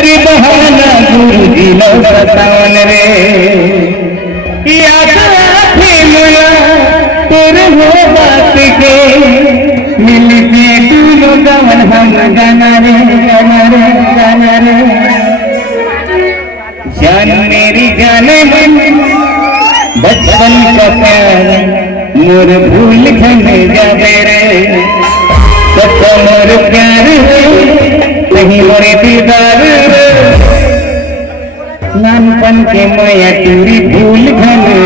के बहाना गुरुजी लो बतावन रे याद आथे मुला तेरे हो बात के मिल के तू गवन हम गाना रे गाना रे गाना रे जान मेरी जाने मन बचपन का प्यार मोर भूल खने जावे रे सच्चा मोर प्यार कहीं मोरे दीदार नानपन के माया टूरी भूल खने